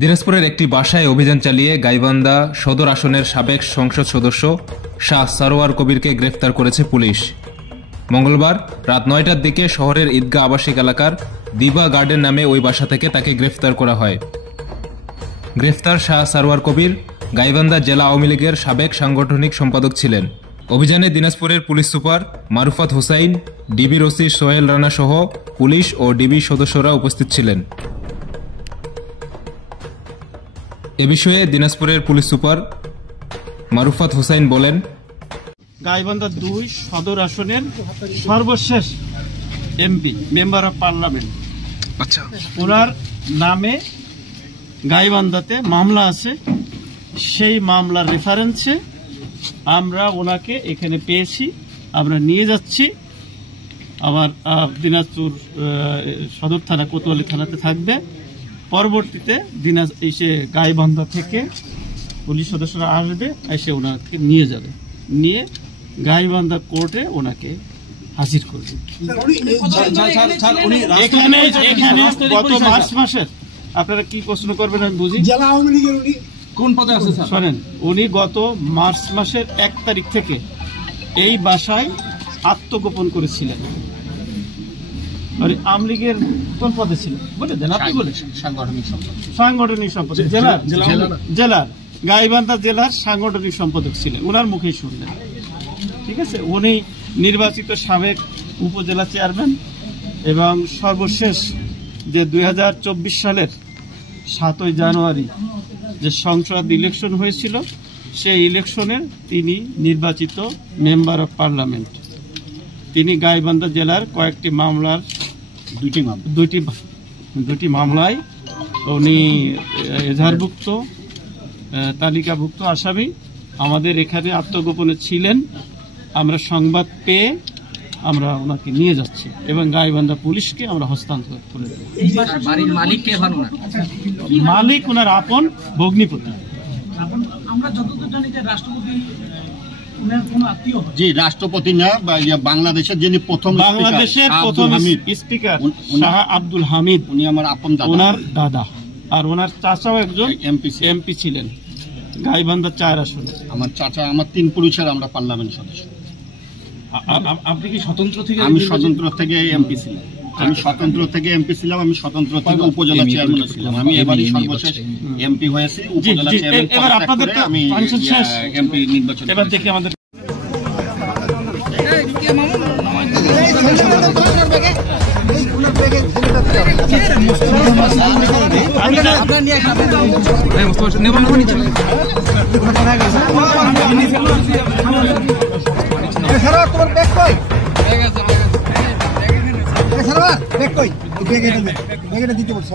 দিনাজপুরের একটি বাসায় অভিযান চালিয়ে গাইবান্ধা সদর আসনের সাবেক সংসদ সদস্য শাহ সারোয়ার কবিরকে গ্রেফতার করেছে পুলিশ। মঙ্গলবার রাত ৯টার দিকে শহরের ঈদগাহ আবাসিক এলাকার দিবা গার্ডেন নামে ওই বাসা থেকে তাকে গ্রেফতার করা হয়। গ্রেফতার শাহ সারোয়ার কবির গাইবান্ধা জেলা আওয়ামী লীগের সাবেক সাংগঠনিক সম্পাদক ছিলেন। অভিযানে দিনাজপুরের পুলিশ সুপার মারুফাত হোসাইন, ডিবির ওসি সোহেল রানা সহ পুলিশ ও ডিবি সদস্যরা উপস্থিত ছিলেন। এ বিষয়ে দিনাজপুরের পুলিশ সুপার মারুফাত হোসাইন বলেন, গাইবান্ধা ২ সদর আসনের সর্বশেষ এমপি মেম্বার অফ পার্লামেন্ট, ওনার নামে গাইবান্ধাতে মামলা আছে। সেই মামলার রেফারেন্সে আমরা ওনাকে এখানে পেয়েছি, আমরা নিয়ে যাচ্ছি। আবার দিনাজপুর সদর থানা কোতোয়ালি থানাতে থাকবে। পরবর্তীতে এসে গাইবান্ধা থেকে পুলিশ সদস্যরা আসবে, এসে ওনাকে নিয়ে যাবে, নিয়ে গাইবান্ধা কোর্টে ওনাকে হাজির করবে। এখানে গত মার্চ মাসের, আপনারা কি প্রশ্ন করবেন আমি বুঝি, জেলা আওয়ামী লীগের উনি কোন পদে আছে শোনেন, উনি গত মার্চ মাসের ১ তারিখ থেকে এই বাসায় আত্মগোপন করেছিলেন। আওয়ামী লীগের কোন পদে ছিলেন বলে দেন, আপনি বলেন। সাংগঠনিক সম্পাদক জেলার গাইবান্ধা জেলার সাংগঠনিক সম্পাদক ছিলেন, ওনার মুখেই শুনলেন। ঠিক আছে, উনি নির্বাচিত সাবেক উপজেলা চেয়ারম্যান এবং সর্বশেষ যে ২০২৪ সালের ৭ই জানুয়ারি যে সংসদ ইলেকশন হয়েছিল, সেই ইলেকশনের তিনি নির্বাচিত মেম্বার অফ পার্লামেন্ট। তিনি গাইবান্ধা জেলার কয়েকটি মামলার দুইটি মামলায় উনি এজাহারভুক্ত তালিকাভুক্ত আসামি। আমাদের এখানে আত্মগোপনে ছিলেন, আমরা সংবাদ পেয়ে আমরা ওনাকে নিয়ে যাচ্ছি এবং গাইবান্ধা পুলিশকে আমরা হস্তান্তর করে দেব। মালিক ওনার আপন ভগ্নিপতি। আমরা যতদূর জানি যে রাষ্ট্রপতি জি রাষ্ট্রপতি না, বাংলাদেশের যিনি বাংলাদেশের প্রথম স্পিকার শাহ আব্দুল হামিদ, উনি আমার আপন দাদা, ওনার দাদা। আর ওনার চাচাও একজন এমপি ছিলেন গাইবান্ধা ৪ আসনে। আমার চাচা, আমার ৩ পুরুষের আমরা পার্লামেন্ট সদস্য। আপনি কি স্বতন্ত্র থেকে? আমি স্বতন্ত্র থেকে এমপি ছিলাম। আমি স্বতন্ত্র থেকে উপজেলা চেয়ারম্যান ছিলাম। আমি এবারই সর্বশেষ এমপি হয়েছি, উপজেলা চেয়ারম্যান। এবার আপনাদের আমি এমপি নির্বাচন। এবার দেখি আমাদের ব্যাগ কই, ব্যাগ এটা দিতে বলছো।